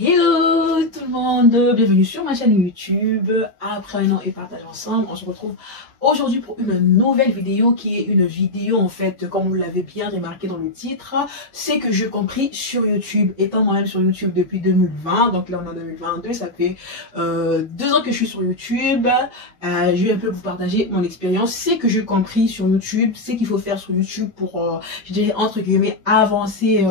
Hello tout le monde, bienvenue sur ma chaîne YouTube. Apprenons et partageons ensemble. On se retrouve aujourd'hui pour une nouvelle vidéo qui est une vidéo en fait, comme vous l'avez bien remarqué dans le titre, c'est que j'ai compris sur YouTube, étant moi-même sur YouTube depuis 2020, donc là on est en 2022, ça fait 2 ans que je suis sur YouTube. Je vais un peu vous partager mon expérience. C'est que j'ai compris sur YouTube, c'est qu'il faut faire sur YouTube pour, je dirais entre guillemets, avancer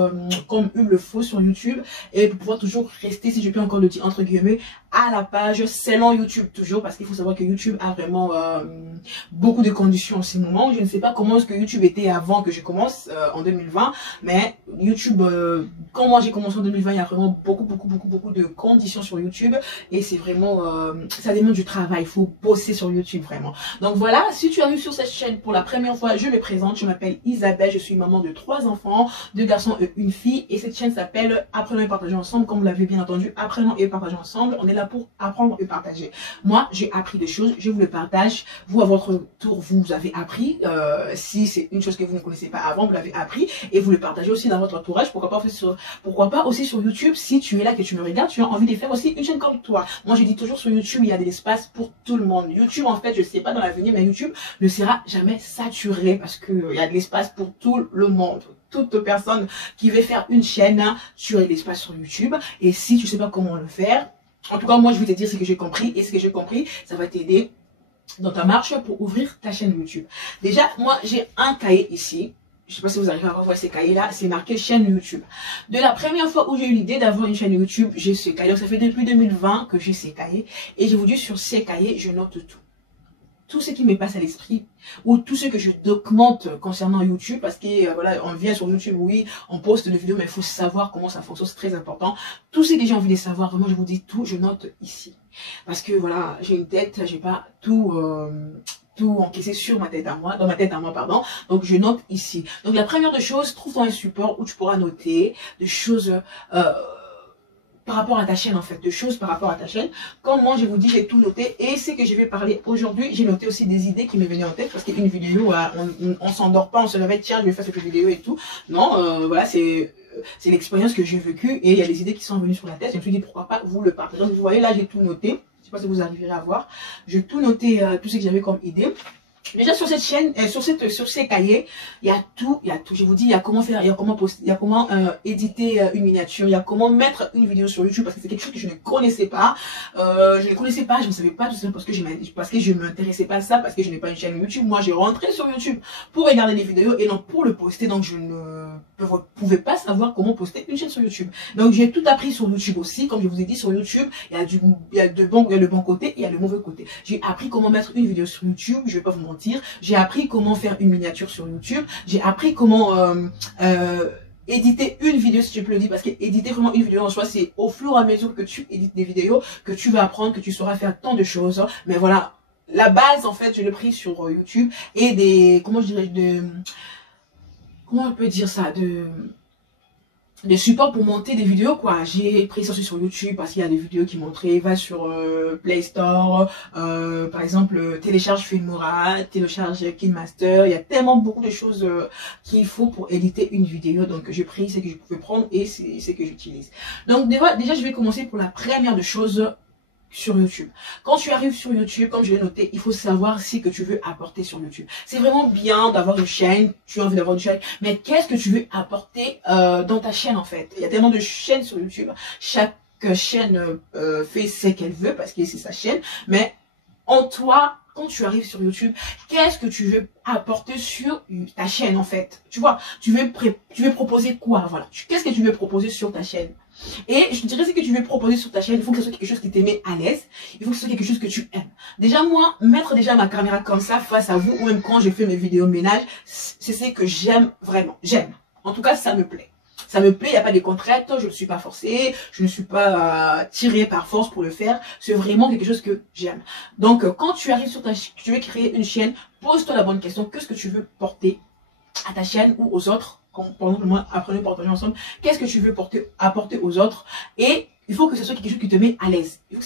comme il le faut sur YouTube et pour pouvoir toujours rester, si je peux encore le dire entre guillemets, à la page selon YouTube toujours, parce qu'il faut savoir que YouTube a vraiment beaucoup de conditions en ce moment. Je ne sais pas comment est-ce que YouTube était avant que je commence en 2020, mais YouTube, quand moi j'ai commencé en 2020, il y a vraiment beaucoup de conditions sur YouTube et c'est vraiment, ça demande du travail, il faut bosser sur YouTube vraiment. Donc voilà, si tu arrives sur cette chaîne pour la première fois, je me présente, je m'appelle Isabelle, je suis maman de 3 enfants, 2 garçons et une fille, et cette chaîne s'appelle Apprenons et partageons ensemble, comme vous l'avez bien entendu, apprenons et partageons ensemble. On est là pour apprendre et partager. Moi, j'ai appris des choses, je vous le partage. Vous, à votre tour, vous avez appris. Si c'est une chose que vous ne connaissez pas avant, vous l'avez appris et vous le partagez aussi dans votre entourage. Pourquoi pas aussi sur YouTube, si tu es là, que tu me regardes, tu as envie de faire aussi une chaîne comme toi. Moi, je dis toujours sur YouTube, il y a de l'espace pour tout le monde. YouTube, en fait, je sais pas dans l'avenir, mais YouTube ne sera jamais saturé parce que il y a de l'espace pour tout le monde. Toute personne qui veut faire une chaîne, tu as de l'espace sur YouTube. Et si tu sais pas comment le faire, en tout cas, moi, je vais te dire ce que j'ai compris. Et ce que j'ai compris, ça va t'aider dans ta marche pour ouvrir ta chaîne YouTube. Déjà, moi, j'ai un cahier ici. Je sais pas si vous arrivez à voir ces cahiers-là. C'est marqué chaîne YouTube. De la première fois où j'ai eu l'idée d'avoir une chaîne YouTube, j'ai ce cahier. Donc, ça fait depuis 2020 que j'ai ces cahiers. Et je vous dis, sur ces cahiers, je note tout. Tout ce qui me passe à l'esprit ou tout ce que je documente concernant YouTube, parce que voilà, on vient sur YouTube, oui, on poste des vidéos, mais il faut savoir comment ça fonctionne, c'est très important. Tout ce que j'ai envie de savoir, vraiment, je vous dis tout, je note ici, parce que voilà, j'ai une tête, j'ai pas tout encaissé sur ma tête à moi, dans ma tête à moi, pardon. Donc je note ici. Donc la première des choses, trouve-toi un support où tu pourras noter des choses par rapport à ta chaîne en fait, de choses par rapport à ta chaîne. Comme moi je vous dis, j'ai tout noté et c'est que je vais parler aujourd'hui, j'ai noté aussi des idées qui m'est venues en tête parce qu'une vidéo, on s'endort pas, on se réveille, tiens je vais faire cette vidéo et tout. Non, voilà, c'est l'expérience que j'ai vécue et il y a des idées qui sont venues sur la tête. Je me suis dit pourquoi pas vous le partager. Donc vous voyez là, j'ai tout noté. Je sais pas si vous arriverez à voir. J'ai tout noté, tout ce que j'avais comme idée. Déjà sur cette chaîne, sur ces cahiers, il y a tout. Je vous dis, il y a comment faire, il y a comment poster, il y a comment éditer une miniature, il y a comment mettre une vidéo sur YouTube parce que c'est quelque chose que je ne connaissais pas. Je ne connaissais pas, je ne savais pas tout ça parce que je m'intéressais pas à ça, parce que je n'ai pas une chaîne YouTube. Moi, j'ai rentré sur YouTube pour regarder les vidéos et non pour le poster. Donc je ne pouvais pas savoir comment poster une chaîne sur YouTube. Donc j'ai tout appris sur YouTube aussi, comme je vous ai dit sur YouTube, il y a le bon côté, il y a le mauvais côté. J'ai appris comment mettre une vidéo sur YouTube, je vais pas vous mentir. J'ai appris comment faire une miniature sur YouTube. J'ai appris comment éditer une vidéo, si je peux le dire, parce que éditer vraiment une vidéo en soi, c'est au fur et à mesure que tu édites des vidéos que tu vas apprendre, que tu sauras faire tant de choses. Mais voilà, la base en fait, je l'ai pris sur YouTube et des, comment je dirais, comment on peut dire ça, des supports pour monter des vidéos quoi. J'ai pris ça sur YouTube parce qu'il y a des vidéos qui montraient, va sur Play Store, par exemple télécharge Filmora, télécharge KineMaster, il y a tellement beaucoup de choses qu'il faut pour éditer une vidéo. Donc j'ai pris ce que je pouvais prendre et c'est ce que j'utilise. Donc déjà je vais commencer pour la première des choses sur YouTube. Quand tu arrives sur YouTube, comme je l'ai noté, il faut savoir ce que tu veux apporter sur YouTube. C'est vraiment bien d'avoir une chaîne, tu as envie d'avoir une chaîne, mais qu'est-ce que tu veux apporter dans ta chaîne en fait? Il y a tellement de chaînes sur YouTube, chaque chaîne fait ce qu'elle veut parce que c'est sa chaîne, mais en toi, quand tu arrives sur YouTube, qu'est-ce que tu veux apporter sur ta chaîne en fait? Tu vois, tu veux proposer quoi? Voilà, qu'est-ce que tu veux proposer sur ta chaîne? Et je te dirais ce que tu veux proposer sur ta chaîne, il faut que ce soit quelque chose qui te met à l'aise, il faut que ce soit quelque chose que tu aimes. Déjà moi, mettre déjà ma caméra comme ça face à vous, ou même quand je fais mes vidéos ménage, c'est ce que j'aime vraiment, j'aime. En tout cas, ça me plaît. Ça me plaît, il n'y a pas de contraintes, je ne suis pas forcée, je ne suis pas tirée par force pour le faire. C'est vraiment quelque chose que j'aime. Donc, quand tu arrives sur ta chaîne, tu veux créer une chaîne, pose-toi la bonne question. Qu'est-ce que tu veux porter à ta chaîne ou aux autres? Par exemple, moi, apprenez à partager ensemble. Qu'est-ce que tu veux apporter aux autres? Et il faut que ce soit quelque chose qui te met à l'aise. Il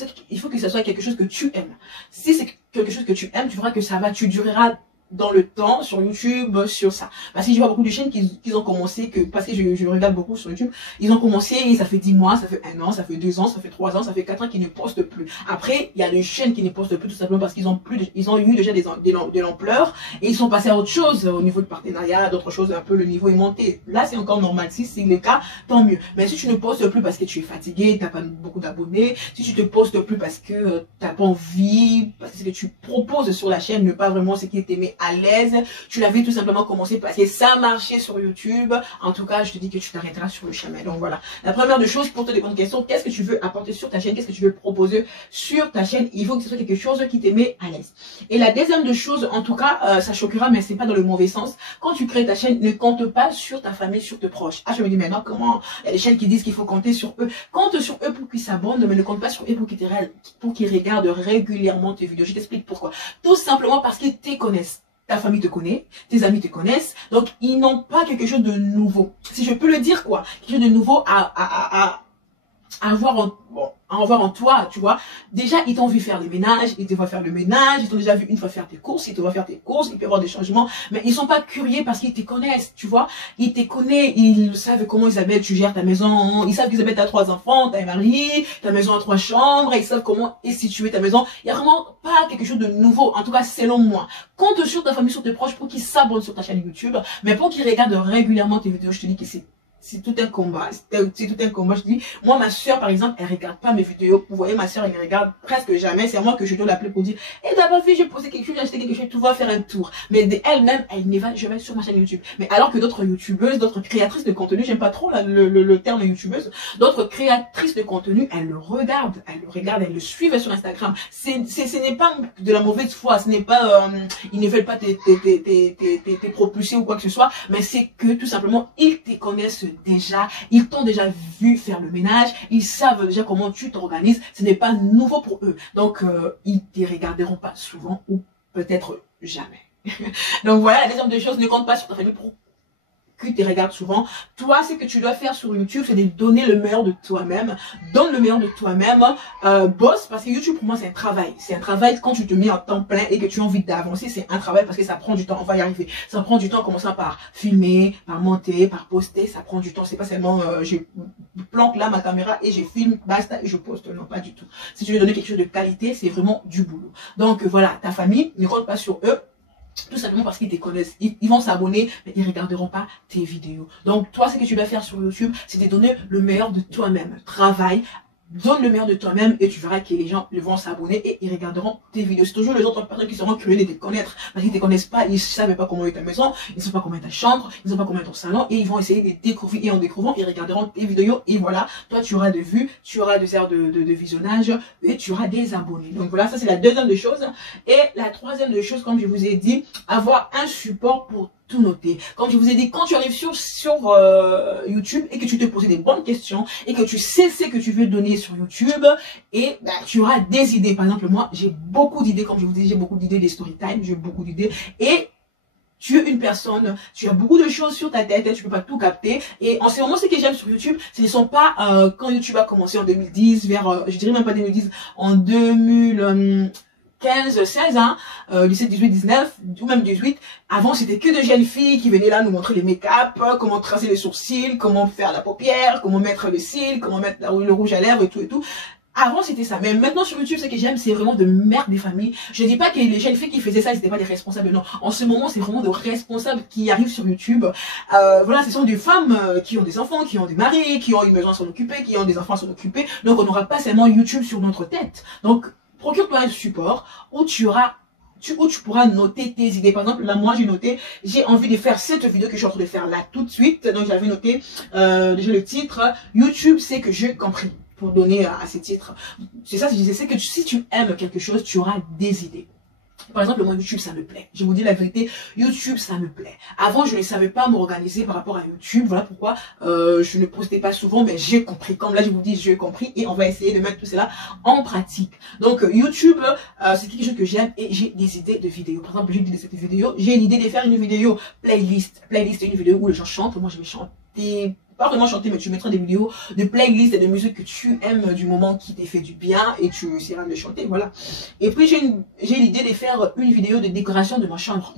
faut que ce soit quelque chose que tu aimes. Si c'est quelque chose que tu aimes, tu verras que tu dureras dans le temps sur YouTube sur ça. Parce que je vois beaucoup de chaînes qui ont commencé, parce que je regarde beaucoup sur YouTube, ils ont commencé et ça fait 10 mois, ça fait 1 an, ça fait 2 ans, ça fait 3 ans, ça fait 4 ans qu'ils ne postent plus. Après, il y a des chaînes qui ne postent plus tout simplement parce qu'ils ont eu déjà de l'ampleur et ils sont passés à autre chose au niveau de partenariat, d'autres choses, un peu le niveau est monté. Là, c'est encore normal. Si c'est le cas, tant mieux. Mais si tu ne postes plus parce que tu es fatigué, t'as pas beaucoup d'abonnés, si tu te postes plus parce que t'as pas envie, parce que ce que tu proposes sur la chaîne n'est pas vraiment ce qui te met à l'aise, tu l'avais tout simplement commencé parce que ça marchait sur YouTube, en tout cas, je te dis que tu t'arrêteras sur le chemin. Donc voilà. La première des choses pour te répondre aux questions, qu'est-ce que tu veux apporter sur ta chaîne, qu'est-ce que tu veux proposer sur ta chaîne, il faut que ce soit quelque chose qui te met à l'aise. Et la deuxième des choses, en tout cas, ça choquera, mais c'est pas dans le mauvais sens. Quand tu crées ta chaîne, ne compte pas sur ta famille, sur tes proches. Ah, je me dis maintenant, comment il y a des chaînes qui disent qu'il faut compter sur eux. Compte sur eux pour qu'ils s'abonnent, mais ne compte pas sur eux pour qu'ils regardent régulièrement tes vidéos. Je t'explique pourquoi. Tout simplement parce qu'ils te connaissent. Ta famille te connaît, tes amis te connaissent, donc ils n'ont pas quelque chose de nouveau. Si je peux le dire, quoi, quelque chose de nouveau à avoir en toi, tu vois. Déjà, ils t'ont vu faire le ménage, ils te voient faire le ménage, ils t'ont déjà vu une fois faire tes courses, ils te voient faire tes courses, il peut y avoir des changements, mais ils sont pas curieux parce qu'ils te connaissent, tu vois. Ils te connaissent, ils savent comment Isabelle, tu gères ta maison, ils savent qu'Isabelle, t'as 3 enfants, t'as un mari, ta maison a 3 chambres, ils savent comment est située ta maison. Il y a vraiment pas quelque chose de nouveau, en tout cas, selon moi. Compte sur ta famille, sur tes proches pour qu'ils s'abonnent sur ta chaîne YouTube, mais pour qu'ils regardent régulièrement tes vidéos, je te dis que c'est tout un combat, c'est tout un combat. Je dis, moi, ma soeur, par exemple, elle regarde pas mes vidéos. Vous voyez, ma soeur, elle ne regarde presque jamais. C'est moi que je dois l'appeler pour dire, eh, d'abord, fille, j'ai posé quelque chose, j'ai acheté quelque chose, tu vas faire un tour. Mais elle-même, elle ne va jamais sur ma chaîne YouTube. Mais alors que d'autres youtubeuses, d'autres créatrices de contenu, j'aime pas trop le terme youtubeuse, d'autres créatrices de contenu, elles le regardent, elles le suivent sur Instagram. Ce n'est pas de la mauvaise foi, ce n'est pas, ils ne veulent pas te propulser ou quoi que ce soit, mais c'est que, tout simplement, ils te connaissent déjà, ils t'ont déjà vu faire le ménage, ils savent déjà comment tu t'organises, ce n'est pas nouveau pour eux. Donc, ils te regarderont pas souvent ou peut-être jamais. Donc voilà, la deuxième des choses, ne compte pas sur ta famille pour que tu regardes souvent. Toi, ce que tu dois faire sur YouTube, c'est de donner le meilleur de toi-même. Donne le meilleur de toi-même. Bosse, parce que YouTube, pour moi, c'est un travail. C'est un travail quand tu te mets en temps plein et que tu as envie d'avancer. C'est un travail parce que ça prend du temps. On va y arriver. Ça prend du temps en commençant par filmer, par monter, par poster. Ça prend du temps. C'est pas seulement, je planque là ma caméra et je filme, basta, et je poste. Non, pas du tout. Si tu veux donner quelque chose de qualité, c'est vraiment du boulot. Donc, voilà, ta famille, ne compte pas sur eux. Tout simplement parce qu'ils te connaissent, ils vont s'abonner, mais ils regarderont pas tes vidéos. Donc toi, ce que tu dois faire sur YouTube, c'est de donner le meilleur de toi-même. Travaille, donne le meilleur de toi-même et tu verras que les gens vont s'abonner et ils regarderont tes vidéos. C'est toujours les autres personnes qui seront curieuses de te connaître parce qu'ils te connaissent pas, ils savent pas comment est ta maison, ils ne savent pas comment est ta chambre, ils ne savent pas comment est ton salon et ils vont essayer de découvrir et en découvrant, ils regarderont tes vidéos et voilà, toi tu auras des vues, tu auras des heures de visionnage et tu auras des abonnés. Donc voilà, ça c'est la deuxième des choses. Et la troisième des choses, comme je vous ai dit, avoir un support pour tout noter. Comme je vous ai dit, quand tu arrives sur YouTube et que tu te poses des bonnes questions et que tu sais ce que tu veux donner sur YouTube et bah, tu auras des idées. Par exemple, moi, j'ai beaucoup d'idées. Comme je vous dis, j'ai beaucoup d'idées des story time, j'ai beaucoup d'idées et tu es une personne, tu as beaucoup de choses sur ta tête, tu peux pas tout capter. Et en ce moment, ce que j'aime sur YouTube, ce ne sont pas quand YouTube a commencé en 2010, vers, je dirais même pas 2010, en 2015, 16 ans, 17, 18, 19, ou même 18. Avant, c'était que de jeunes filles qui venaient là nous montrer les make-up, comment tracer les sourcils, comment faire la paupière, comment mettre le cils, comment mettre le rouge à lèvres et tout et tout. Avant, c'était ça. Mais maintenant, sur YouTube, ce que j'aime, c'est vraiment de mère des familles. Je dis pas que les jeunes filles qui faisaient ça, ils n'étaient pas des responsables. Non. En ce moment, c'est vraiment des responsables qui arrivent sur YouTube. Voilà, ce sont des femmes qui ont des enfants, qui ont des maris, qui ont une maison à s'en occuper, qui ont des enfants à s'en occuper. Donc, on n'aura pas seulement YouTube sur notre tête. Donc, procure-toi un support où tu pourras noter tes idées. Par exemple, là, moi, j'ai envie de faire cette vidéo que je suis en train de faire là tout de suite. Donc, j'avais noté déjà le titre. YouTube, c'est que j'ai compris. Pour donner à ces titres. C'est ça, je disais, c'est que si tu aimes quelque chose, tu auras des idées. Par exemple, moi, YouTube, ça me plaît. Je vous dis la vérité, YouTube, ça me plaît. Avant, je ne savais pas m'organiser par rapport à YouTube. Voilà pourquoi je ne postais pas souvent, mais j'ai compris. Comme là, je vous dis, j'ai compris et on va essayer de mettre tout cela en pratique. Donc, YouTube, c'est quelque chose que j'aime et j'ai des idées de vidéos. Par exemple, j'ai dit de cette vidéo, j'ai une idée de faire une vidéo playlist. Playlist, une vidéo où les gens chantent. Moi, je vais chanter pas vraiment chanter, mais tu mettras des vidéos de playlists et de musique que tu aimes du moment qui t'ait fait du bien et tu essaieras de chanter, voilà. Et puis j'ai l'idée de faire une vidéo de décoration de ma chambre.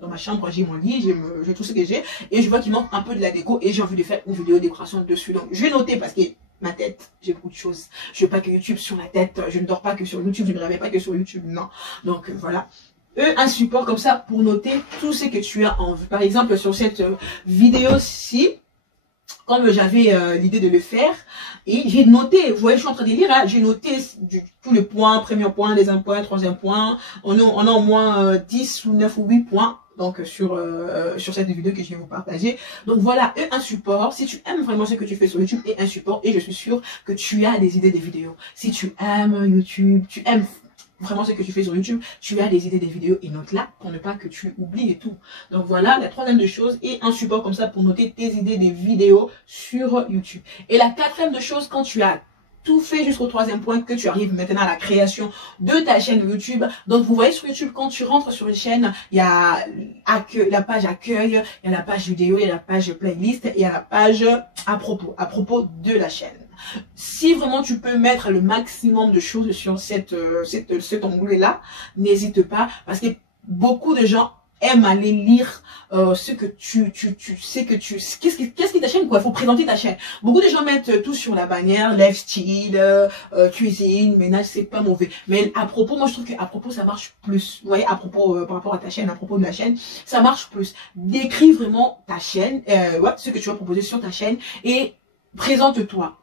Dans ma chambre, j'ai mon lit, j'ai tout ce que j'ai et je vois qu'il manque un peu de la déco et j'ai envie de faire une vidéo de décoration dessus. Donc je vais noter parce que ma tête, j'ai beaucoup de choses. Je veux pas que YouTube sur la tête, je ne dors pas que sur YouTube, je ne réveille pas que sur YouTube, non. Donc voilà. Un support comme ça pour noter tout ce que tu as en vue. Par exemple, sur cette vidéo-ci, comme j'avais l'idée de le faire, et j'ai noté, vous voyez, je suis en train de lire, hein, j'ai noté tous les points, premier point, deuxième point, troisième point, on a au moins 10 ou 9 ou 8 points. Donc sur cette vidéo que je vais vous partager. Donc voilà, un support. Si tu aimes vraiment ce que tu fais sur YouTube, et un support. Et je suis sûre que tu as des idées de vidéos. Si tu aimes YouTube, tu aimes vraiment ce que tu fais sur YouTube, tu as des idées des vidéos et note là pour ne pas que tu oublies et tout. Donc voilà, la troisième de choses et un support comme ça pour noter tes idées des vidéos sur YouTube. Et la quatrième de choses, quand tu as tout fait jusqu'au troisième point, que tu arrives maintenant à la création de ta chaîne YouTube. Donc vous voyez sur YouTube, quand tu rentres sur une chaîne, il y a la page accueil, il y a la page vidéo, il y a la page playlist et il y a la page à propos de la chaîne. Si vraiment tu peux mettre le maximum de choses sur cet onglet-là, n'hésite pas, parce que beaucoup de gens aiment aller lire ce que qu'est-ce qui ta chaîne, quoi. Il faut présenter ta chaîne. Beaucoup de gens mettent tout sur la bannière, lifestyle, cuisine, ménage, c'est pas mauvais. Mais à propos, moi je trouve qu'à propos ça marche plus. Vous voyez, à propos par rapport à ta chaîne, à propos de la chaîne, ça marche plus. Décris vraiment ta chaîne, ouais, ce que tu vas proposer sur ta chaîne et présente-toi.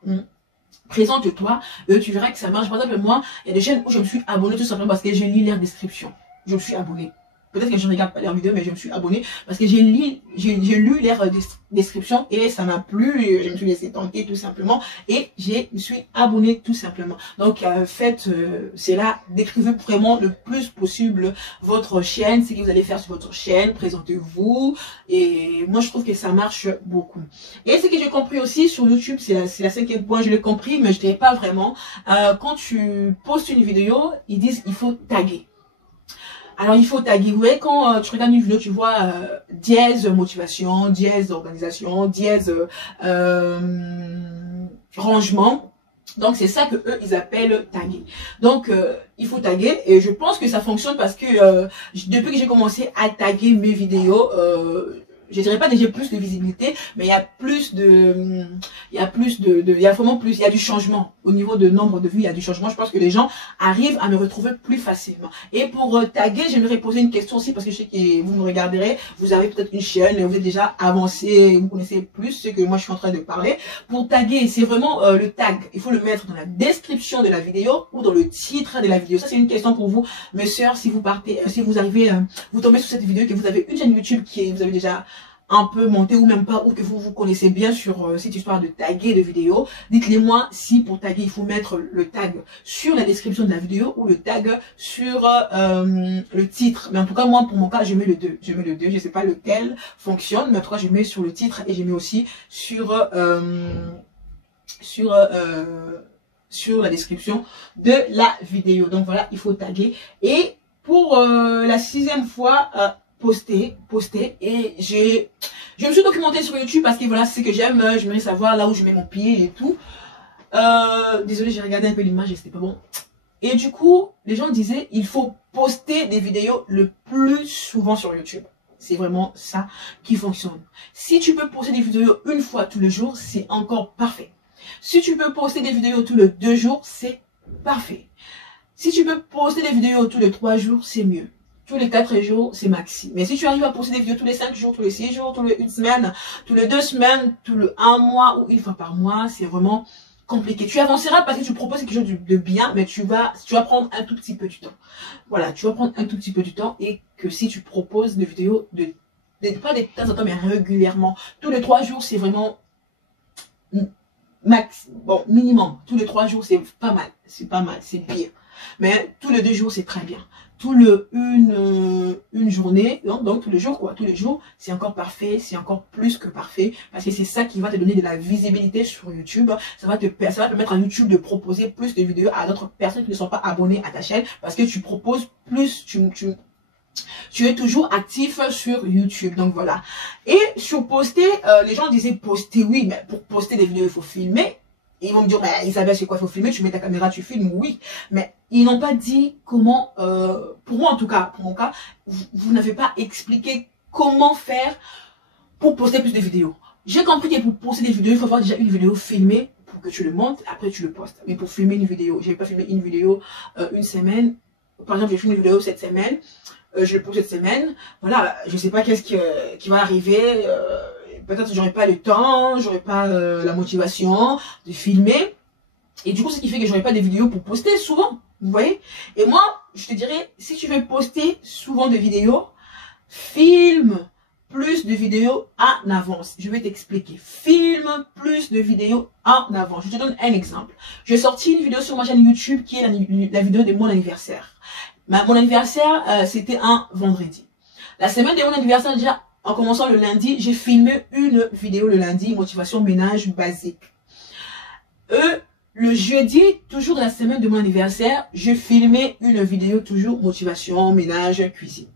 Présente-toi, tu verras que ça marche. Par exemple, moi, il y a des chaînes où je me suis abonné tout simplement parce que je lis leurs descriptions. Je me suis abonné. Peut-être que je ne regarde pas leurs vidéos, mais je me suis abonné parce que j'ai lu leurs descriptions et ça m'a plu. Je me suis laissé tenter tout simplement et je me suis abonné tout simplement. Donc, faites cela, décrivez vraiment le plus possible votre chaîne, ce que vous allez faire sur votre chaîne, présentez-vous et moi je trouve que ça marche beaucoup. Et ce que j'ai compris aussi sur YouTube, c'est la cinquième point, je l'ai compris, mais je ne dirais pas vraiment. Quand tu postes une vidéo, ils disent il faut taguer. Alors, il faut taguer. Vous voyez, quand tu regardes une vidéo, tu vois dièse motivation, dièse organisation, dièse rangement. Donc, c'est ça que eux, ils appellent taguer. Donc, il faut taguer. Et je pense que ça fonctionne parce que depuis que j'ai commencé à taguer mes vidéos, je dirais pas que j'ai plus de visibilité, mais il y a vraiment plus, il y a du changement au niveau de nombre de vues, il y a du changement. Je pense que les gens arrivent à me retrouver plus facilement. Et pour taguer, j'aimerais poser une question aussi parce que je sais que vous me regarderez, vous avez peut-être une chaîne, vous êtes déjà avancé, vous connaissez plus ce que moi je suis en train de parler. Pour taguer, c'est vraiment le tag. Il faut le mettre dans la description de la vidéo ou dans le titre de la vidéo. Ça c'est une question pour vous, mes sœurs, si vous partez, si vous arrivez, vous tombez sur cette vidéo, que vous avez une chaîne YouTube vous avez déjà un peu monté ou même pas, ou que vous connaissez bien sur cette histoire de taguer de vidéo, dites-les moi si pour taguer il faut mettre le tag sur la description de la vidéo ou le tag sur le titre. Mais en tout cas moi pour mon cas je mets le 2, je sais pas lequel fonctionne, mais en tout cas je mets sur le titre et je mets aussi sur la description de la vidéo. Donc voilà, il faut taguer. Et pour la sixième fois, poster et je me suis documentée sur YouTube parce que voilà, c'est ce que j'aime, j'aimerais savoir là où je mets mon pied et tout. Désolée, j'ai regardé un peu l'image et c'était pas bon. Et du coup, les gens disaient, il faut poster des vidéos le plus souvent sur YouTube. C'est vraiment ça qui fonctionne. Si tu peux poster des vidéos une fois tous les jours, c'est encore parfait. Si tu peux poster des vidéos tous les 2 jours, c'est parfait. Si tu peux poster des vidéos tous les 3 jours, c'est mieux. Tous les 4 jours, c'est maxi. Mais si tu arrives à poster des vidéos tous les 5 jours, tous les 6 jours, tous les 1 semaine, tous les 2 semaines, tous les 1 mois ou 1 fois par mois, c'est vraiment compliqué. Tu avanceras parce que tu proposes quelque chose de bien, mais tu vas prendre un tout petit peu du temps. Voilà, tu vas prendre un tout petit peu du temps et que si tu proposes des vidéos pas de temps en temps, mais régulièrement, tous les 3 jours, c'est vraiment minimum. Tous les 3 jours, c'est pas mal, c'est pire. Mais tous les 2 jours, c'est très bien. Une journée, donc tous les jours quoi, tous les jours, c'est encore parfait, c'est encore plus que parfait, parce que c'est ça qui va te donner de la visibilité sur YouTube. Ça va permettre à YouTube de proposer plus de vidéos à d'autres personnes qui ne sont pas abonnées à ta chaîne, parce que tu proposes plus, tu es toujours actif sur YouTube. Donc voilà. Et sur poster, les gens disaient poster, oui, mais pour poster des vidéos, il faut filmer. Et ils vont me dire, mais Isabelle, c'est quoi, il faut filmer, tu mets ta caméra, tu filmes, oui. Mais ils n'ont pas dit comment, pour moi en tout cas, pour mon cas, vous n'avez pas expliqué comment faire pour poster plus de vidéos. J'ai compris que pour poster des vidéos, il faut avoir déjà une vidéo filmée pour que tu le montes, après tu le postes. Mais pour filmer une vidéo, je n'ai pas filmé une vidéo une semaine. Par exemple, j'ai filmé une vidéo cette semaine, je le pose cette semaine. Voilà, je sais pas qu'est-ce qui va arriver. Peut-être que j'aurai pas le temps, j'aurai pas la motivation de filmer. Et du coup, ce qui fait que j'aurai pas des vidéos pour poster souvent. Vous voyez? Et moi, je te dirais, si tu veux poster souvent de vidéos, filme plus de vidéos en avance. Je vais t'expliquer. Filme plus de vidéos en avance. Je te donne un exemple. J'ai sorti une vidéo sur ma chaîne YouTube qui est la vidéo de mon anniversaire. Mon anniversaire, c'était un vendredi. La semaine de mon anniversaire, déjà, en commençant le lundi, j'ai filmé une vidéo le lundi, motivation ménage basique. Le jeudi, toujours de la semaine de mon anniversaire, j'ai filmé une vidéo toujours motivation ménage cuisine.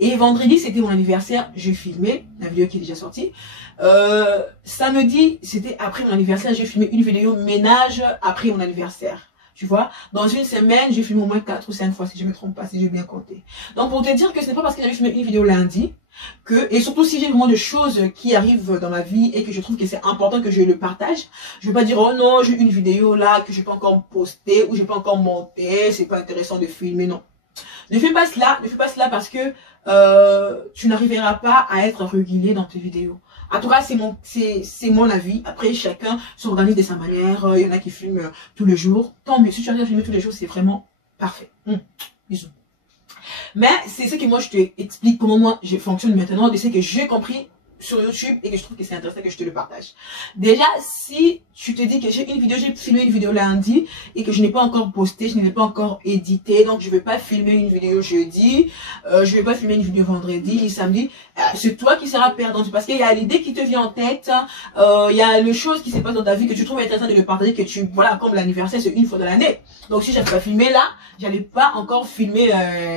Et vendredi, c'était mon anniversaire, j'ai filmé la vidéo qui est déjà sortie. Samedi, c'était après mon anniversaire, j'ai filmé une vidéo ménage après mon anniversaire. Tu vois, dans une semaine, j'ai filmé au moins 4 ou 5 fois, si je ne me trompe pas, si j'ai bien compté. Donc, pour te dire que ce n'est pas parce que j'avais filmé une vidéo lundi, et surtout si j'ai vraiment de choses qui arrivent dans ma vie et que je trouve que c'est important que je le partage, je ne vais pas dire, oh non, j'ai une vidéo là que je n'ai pas encore postée ou je n'ai pas encore montée, c'est pas intéressant de filmer, non. Ne fais pas cela parce que tu n'arriveras pas à être régulier dans tes vidéos. En tout cas, c'est mon avis. Après, chacun s'organise de sa manière. Il y en a qui filment tous les jours. Tant mieux. Si tu arrives à filmer tous les jours, c'est vraiment parfait. Bisous. Mais c'est ce que moi, je te explique comment moi, je fonctionne maintenant. De ce que j'ai compris sur YouTube et que je trouve que c'est intéressant que je te le partage. Déjà, si tu te dis que j'ai filmé une vidéo lundi et que je n'ai pas encore posté, je ne l'ai pas encore édité, donc je vais pas filmer une vidéo jeudi, je vais pas filmer une vidéo vendredi ni samedi, c'est toi qui seras perdant parce qu'il y a l'idée qui te vient en tête, il y a les choses qui se passent dans ta vie que tu trouves intéressant de le partager, que tu, voilà, comme l'anniversaire, c'est une fois dans l'année. Donc si j'avais pas filmé là, j'allais pas encore filmer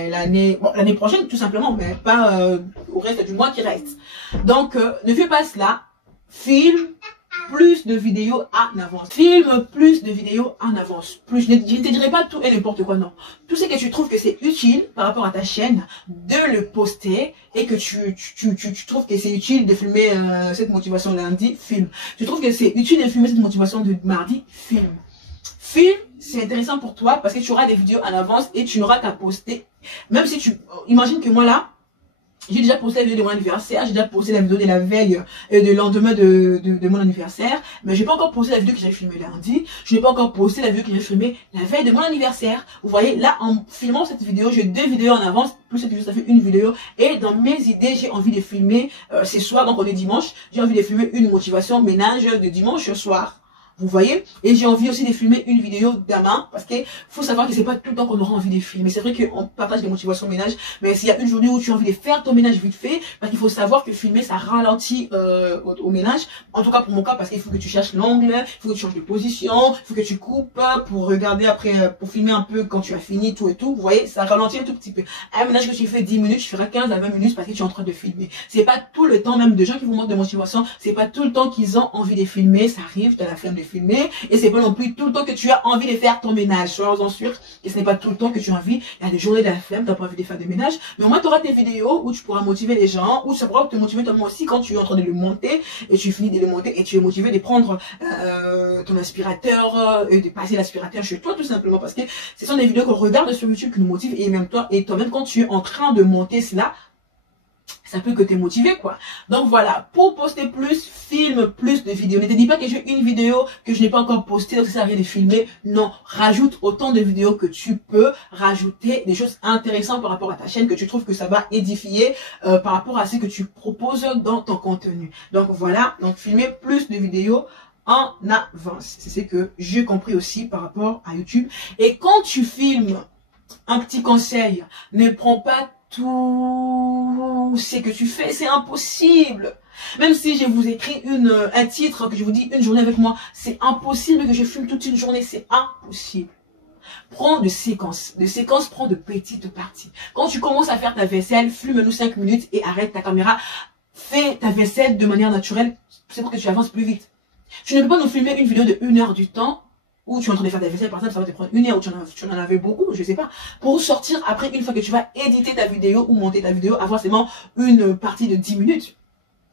l'année prochaine tout simplement, mais pas au reste du mois qui reste. Donc ne fais pas cela, filme plus de vidéos en avance. Filme plus de vidéos en avance. Plus, je ne te dirai pas tout et n'importe quoi, non. Tout ce que tu trouves que c'est utile par rapport à ta chaîne, de le poster et que tu trouves que c'est utile de filmer cette motivation lundi, filme. Tu trouves que c'est utile de filmer cette motivation de mardi, filme. Filme, c'est intéressant pour toi parce que tu auras des vidéos en avance et tu n'auras qu'à poster. Même si tu, imagine que moi là, j'ai déjà posté la vidéo de mon anniversaire, j'ai déjà posté la vidéo de la veille et de lendemain de mon anniversaire, mais j'ai pas encore posté la vidéo que j'ai filmée lundi, je n'ai pas encore posté la vidéo que j'ai filmée la veille de mon anniversaire. Vous voyez, là, en filmant cette vidéo, j'ai 2 vidéos en avance, plus cette vidéo, ça fait une vidéo, et dans mes idées, j'ai envie de filmer, ce soir, donc on est dimanche, j'ai envie de filmer une motivation ménage de dimanche soir. Vous voyez, et j'ai envie aussi de filmer une vidéo demain parce qu'il faut savoir que c'est pas tout le temps qu'on aura envie de filmer. C'est vrai qu'on partage des motivations ménage, mais s'il y a une journée où tu as envie de faire ton ménage vite fait, parce qu'il faut savoir que filmer ça ralentit au ménage. En tout cas pour mon cas, parce qu'il faut que tu cherches l'angle, il faut que tu changes de position, il faut que tu coupes pour regarder après, pour filmer un peu quand tu as fini tout et tout. Vous voyez, ça ralentit un tout petit peu. Un ménage que tu fais 10 minutes, tu feras 15 à 20 minutes parce que tu es en train de filmer. C'est pas tout le temps, même de gens qui vous manquent de motivation, c'est pas tout le temps qu'ils ont envie de filmer. Ça arrive, tu as la flemme de filmer, et c'est pas non plus tout le temps que tu as envie de faire ton ménage. Sois-en sûr que ce n'est pas tout le temps que tu as envie. Il y a des journées de la flemme, tu n'as pas envie de faire des ménages, mais au moins tu auras tes vidéos où tu pourras motiver les gens, où ça pourra te motiver toi aussi quand tu es en train de le monter et tu finis de le monter et tu es motivé de prendre ton aspirateur et de passer l'aspirateur chez toi tout simplement parce que ce sont des vidéos qu'on regarde sur YouTube qui nous motivent, et même toi-même quand tu es en train de monter cela, ça peut que t'es motivé quoi. Donc voilà, pour poster plus, filme plus de vidéos. Ne te dis pas que j'ai une vidéo que je n'ai pas encore postée, donc ça sert à rien de filmer. Non, rajoute autant de vidéos que tu peux, rajouter des choses intéressantes par rapport à ta chaîne que tu trouves que ça va édifier par rapport à ce que tu proposes dans ton contenu. Donc voilà, donc filmer plus de vidéos en avance. C'est ce que j'ai compris aussi par rapport à YouTube. Et quand tu filmes, un petit conseil, ne prends pas tout ce que tu fais, c'est impossible. Même si je vous écris un titre, que je vous dis une journée avec moi, c'est impossible que je filme toute une journée, c'est impossible. Prends de séquences. De séquences, prends de petites parties. Quand tu commences à faire ta vaisselle, filme-nous 5 minutes et arrête ta caméra. Fais ta vaisselle de manière naturelle. C'est pour que tu avances plus vite. Tu ne peux pas nous filmer une vidéo de 1 heure du temps où tu es en train de faire ta vaisselle, par exemple, ça va te prendre 1 heure, ou tu en avais beaucoup, je sais pas, pour sortir après, une fois que tu vas éditer ta vidéo ou monter ta vidéo, avoir seulement une partie de 10 minutes.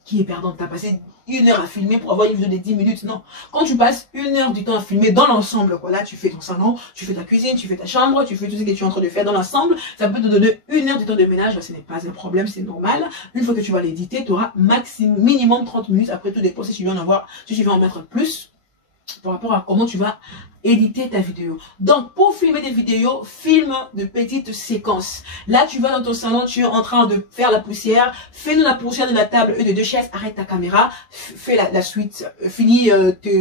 Qui est perdante? T'as passé 1 heure à filmer pour avoir une vidéo de 10 minutes. Non. Quand tu passes 1 heure du temps à filmer dans l'ensemble, quoi, là, tu fais ton salon, tu fais ta cuisine, tu fais ta chambre, tu fais tout ce que tu es en train de faire dans l'ensemble, ça peut te donner 1 heure du temps de ménage. Là, ce n'est pas un problème, c'est normal. Une fois que tu vas l'éditer, tu auras minimum 30 minutes. Après, tout dépend si tu veux en avoir, si tu veux en mettre plus, par rapport à comment tu vas éditer ta vidéo. Donc, pour filmer des vidéos, filme de petites séquences. Là, tu vas dans ton salon, tu es en train de faire la poussière. Fais-nous la poussière de la table et de 2 chaises. Arrête ta caméra. Fais la suite. Finis,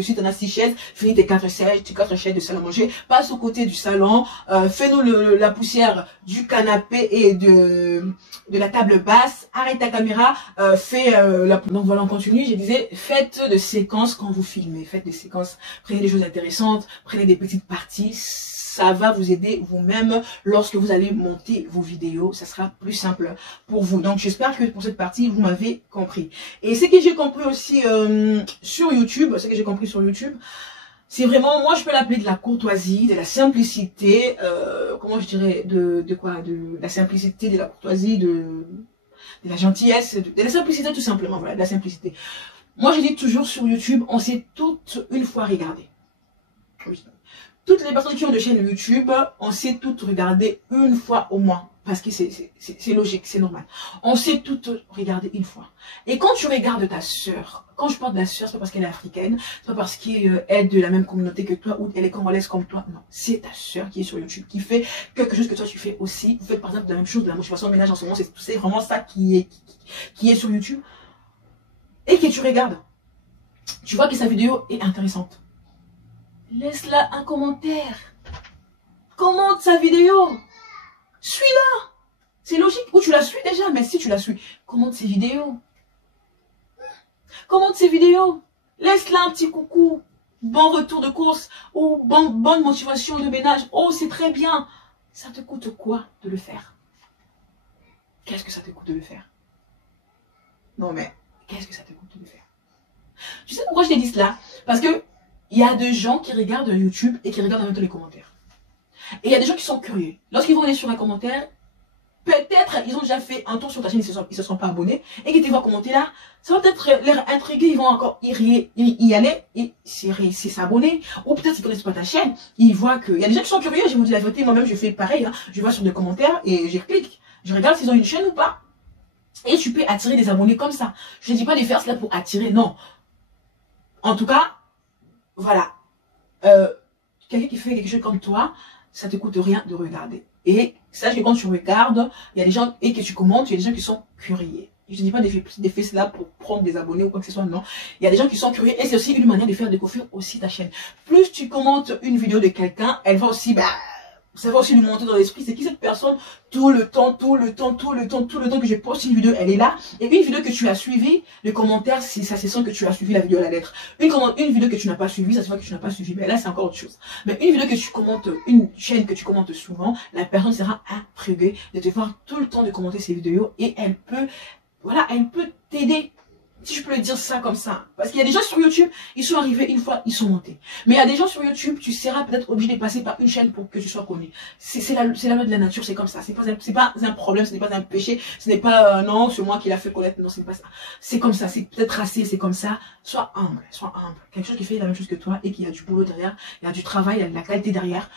si tu en as 6 chaises, finis tes 4 chaises de salle à manger. Passe au côté du salon. Fais-nous la poussière du canapé et de la table basse. Arrête ta caméra. Donc voilà, on continue. Je disais, faites de séquences quand vous filmez. Faites des séquences. Prenez des choses intéressantes. Prenez des petites parties, ça va vous aider vous-même lorsque vous allez monter vos vidéos, ça sera plus simple pour vous. Donc j'espère que pour cette partie, vous m'avez compris. Et ce que j'ai compris aussi sur YouTube, c'est vraiment, moi je peux l'appeler de la courtoisie, de la simplicité, comment je dirais, de la simplicité, de la courtoisie, de la gentillesse, de la simplicité tout simplement, voilà, de la simplicité. Moi je dis toujours sur YouTube, on s'est toutes une fois regardé. Oui. Toutes les personnes qui ont de chaîne YouTube, on sait toutes regarder une fois au moins. Parce que c'est logique, c'est normal. On sait toutes regarder une fois. Et quand tu regardes ta sœur, quand je parle de la sœur, c'est pas parce qu'elle est africaine, c'est pas parce qu'elle est de la même communauté que toi ou elle est congolaise comme toi. Non, c'est ta sœur qui est sur YouTube, qui fait quelque chose que toi tu fais aussi. Vous faites par exemple la même chose, de la motivation au ménage en ce moment, c'est vraiment ça qui est sur YouTube. Et que tu regardes. Tu vois que sa vidéo est intéressante. Laisse-la un commentaire. Commente sa vidéo. Suis-la. C'est logique. Ou tu la suis déjà, mais si tu la suis, commente ses vidéos. Commente ses vidéos. Laisse-la un petit coucou. Bon retour de course. Ou bonne motivation de ménage. Oh, c'est très bien. Ça te coûte quoi de le faire? Qu'est-ce que ça te coûte de le faire? Non mais, qu'est-ce que ça te coûte de le faire? Tu sais pourquoi je t'ai dit cela? Parce que il y a des gens qui regardent YouTube et qui regardent en même temps les commentaires. Et il y a des gens qui sont curieux. Lorsqu'ils vont aller sur un commentaire, peut-être ils ont déjà fait un tour sur ta chaîne, ils se sont pas abonnés, et qu'ils te voient commenter là, ça va peut-être les intriguer, ils vont encore y aller et s'abonner. Ou peut-être qu'ils connaissent pas ta chaîne, ils voient que... Il y a des gens qui sont curieux, je vous dis la vérité, moi-même je fais pareil, hein. Je vais sur des commentaires et je clique, je regarde s'ils ont une chaîne ou pas. Et tu peux attirer des abonnés comme ça. Je ne dis pas de faire cela pour attirer, non. En tout cas, voilà, quelqu'un qui fait quelque chose comme toi, ça te coûte rien de regarder. Et sache que quand tu regardes, il y a des gens, et que tu commentes, il y a des gens qui sont curieux. Je ne dis pas de faire cela pour prendre des abonnés ou quoi que ce soit, non. Il y a des gens qui sont curieux et c'est aussi une manière de faire découvrir aussi ta chaîne. Plus tu commentes une vidéo de quelqu'un, elle va aussi, ça va aussi lui monter dans l'esprit, c'est qui cette personne, tout le temps que je poste une vidéo, elle est là. Et une vidéo que tu as suivie, le commentaire, ça se sent que tu as suivi la vidéo à la lettre. Une vidéo que tu n'as pas suivie, ça se voit que tu n'as pas suivi. Mais là, c'est encore autre chose. Mais une vidéo que tu commentes, une chaîne que tu commentes souvent, la personne sera intriguée de te voir tout le temps de commenter ces vidéos et elle peut t'aider. Si je peux le dire ça comme ça. Parce qu'il y a des gens sur YouTube, ils sont arrivés une fois, ils sont montés. Mais il y a des gens sur YouTube, tu seras peut-être obligé de passer par une chaîne pour que tu sois connu. C'est la loi de la nature, c'est comme ça. C'est pas un problème, ce n'est pas un péché, ce n'est pas, non, c'est moi qui l'a fait connaître, non, ce n'est pas ça. C'est comme ça, c'est peut-être tracé, c'est comme ça. Sois humble, sois humble. Quelque chose qui fait la même chose que toi et qui a du boulot derrière, il y a du travail, il y a de la qualité derrière.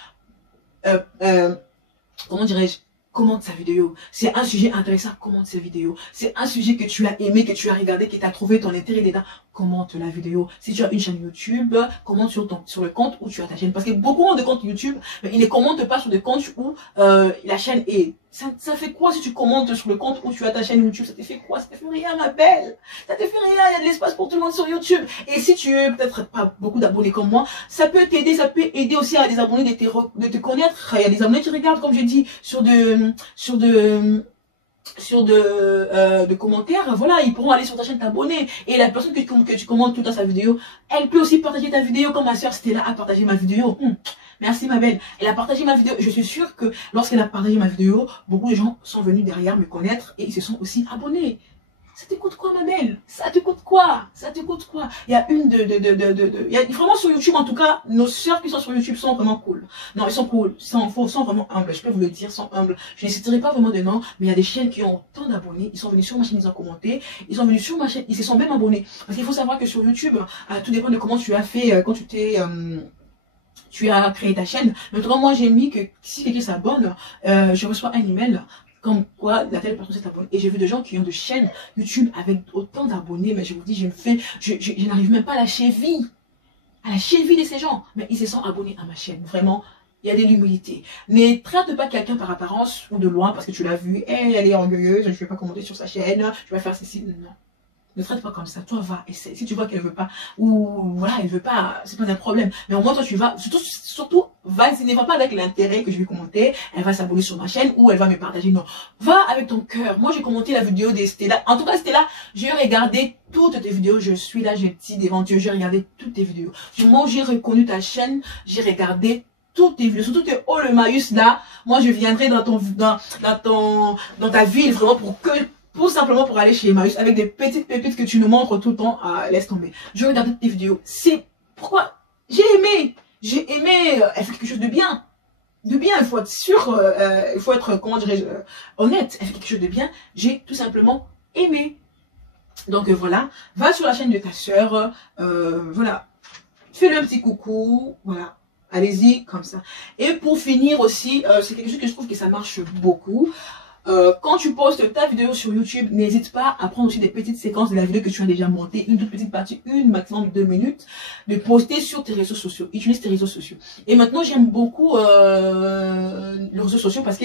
Comment dirais-je? Commente sa vidéo. C'est un sujet intéressant, commente sa vidéo. C'est un sujet que tu as aimé, que tu as regardé, qui t'a trouvé ton intérêt dedans, commente la vidéo. Si tu as une chaîne YouTube, commente sur le compte où tu as ta chaîne. Parce que beaucoup ont de comptes YouTube, mais ils ne commentent pas sur des comptes où la chaîne est. Ça fait quoi si tu commentes sur le compte où tu as ta chaîne YouTube? Ça te fait quoi? Ça te fait rien, ma belle. Ça te fait rien, il y a de l'espace pour tout le monde sur YouTube. Et si tu es peut-être pas beaucoup d'abonnés comme moi, ça peut t'aider, ça peut aider aussi à des abonnés de te connaître. Il y a des abonnés qui regardent, comme je dis, sur de commentaires, voilà, ils pourront aller sur ta chaîne t'abonner. Et la personne que tu commentes tout dans sa vidéo, elle peut aussi partager ta vidéo, comme ma soeur Stella a partagé ma vidéo. Merci ma belle. Elle a partagé ma vidéo. Je suis sûre que lorsqu'elle a partagé ma vidéo, beaucoup de gens sont venus derrière me connaître et ils se sont aussi abonnés. Ça te coûte quoi, ma belle? Ça te coûte quoi? Ça te coûte quoi? Il y a une il y a vraiment sur YouTube, en tout cas, nos sœurs qui sont sur YouTube sont vraiment cool. Non, ils sont cool. Ils sont vraiment humbles. Je peux vous le dire, ils sont humbles. Je ne citerai pas vraiment de nom, mais il y a des chaînes qui ont tant d'abonnés. Ils sont venus sur ma chaîne, ils ont commenté. Ils sont venus sur ma chaîne, ils se sont même abonnés. Parce qu'il faut savoir que sur YouTube, tout dépend de comment tu as fait, quand tu as créé ta chaîne. Maintenant, moi, j'ai mis que si quelqu'un s'abonne, je reçois un email comme quoi la telle personne s'est abonnée. Et j'ai vu des gens qui ont de chaînes YouTube avec autant d'abonnés, mais je vous dis, je n'arrive même pas à la cheville de ces gens. Mais ils se sont abonnés à ma chaîne, vraiment. Il y a de l'humilité. Ne traite pas quelqu'un par apparence ou de loin parce que tu l'as vu, hey, elle est orgueilleuse, je ne vais pas commenter sur sa chaîne, je vais faire ceci. Non. Ne traite pas comme ça. Toi, va, essaie. Si tu vois qu'elle veut pas, ou voilà, elle veut pas, c'est pas un problème. Mais au moins, toi, tu vas, surtout, vas-y, ne va pas avec l'intérêt que je vais commenter. Elle va s'abonner sur ma chaîne ou elle va me partager. Non. Va avec ton cœur. Moi, j'ai commenté la vidéo des Stella. En tout cas, Stella, j'ai regardé toutes tes vidéos. Je suis là, j'ai dit devant Dieu, j'ai regardé toutes tes vidéos. Du moment où j'ai reconnu ta chaîne, j'ai regardé toutes tes vidéos. Surtout que, oh, le Maïus, là, moi, je viendrai dans ta ville, vraiment, simplement pour aller chez Emmaüs avec des petites pépites que tu nous montres tout le temps. Laisse tomber. Je regarde tes vidéos. C'est pourquoi j'ai aimé. J'ai aimé. Elle fait quelque chose de bien. De bien, il faut être sûr. Il faut être, comment dirais-je, honnête. Elle fait quelque chose de bien. J'ai tout simplement aimé. Donc voilà. Va sur la chaîne de ta soeur. Voilà. Fais-le un petit coucou. Voilà. Allez-y, comme ça. Et pour finir aussi, c'est quelque chose que je trouve que ça marche beaucoup. Quand tu postes ta vidéo sur YouTube, n'hésite pas à prendre aussi des petites séquences de la vidéo que tu as déjà montée, une toute petite partie, maximum 2 minutes, de poster sur tes réseaux sociaux. Utilise tes réseaux sociaux. Et maintenant, j'aime beaucoup les réseaux sociaux parce que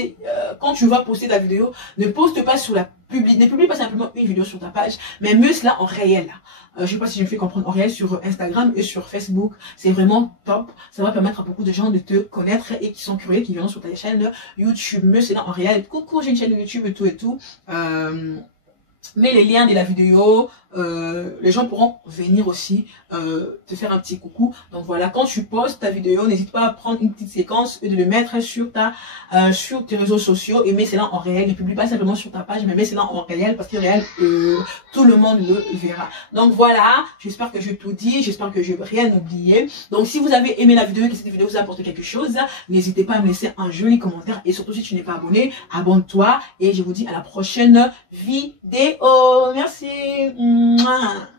quand tu vas poster ta vidéo, ne poste pas sur la ne publie pas simplement une vidéo sur ta page, mais mets cela en réel. Je sais pas si je me fais comprendre, en réel sur Instagram et sur Facebook. C'est vraiment top. Ça va permettre à beaucoup de gens de te connaître et qui sont curieux, qui viennent sur ta chaîne YouTube. Mets cela en réel. Coucou, j'ai une chaîne YouTube et tout et tout. Mets les liens de la vidéo, les gens pourront venir aussi te faire un petit coucou. Donc voilà, quand tu postes ta vidéo, n'hésite pas à prendre une petite séquence et de le mettre sur sur tes réseaux sociaux et mets cela en réel. Ne publie pas simplement sur ta page, mais mets cela en réel parce que réel, tout le monde le verra. Donc voilà, j'espère que je tout dit, j'espère que je n'ai rien oublié. Donc si vous avez aimé la vidéo et que cette vidéo vous a apporté quelque chose, n'hésitez pas à me laisser un joli commentaire et surtout si tu n'es pas abonné, abonne-toi et je vous dis à la prochaine vidéo. Merci. Mouah.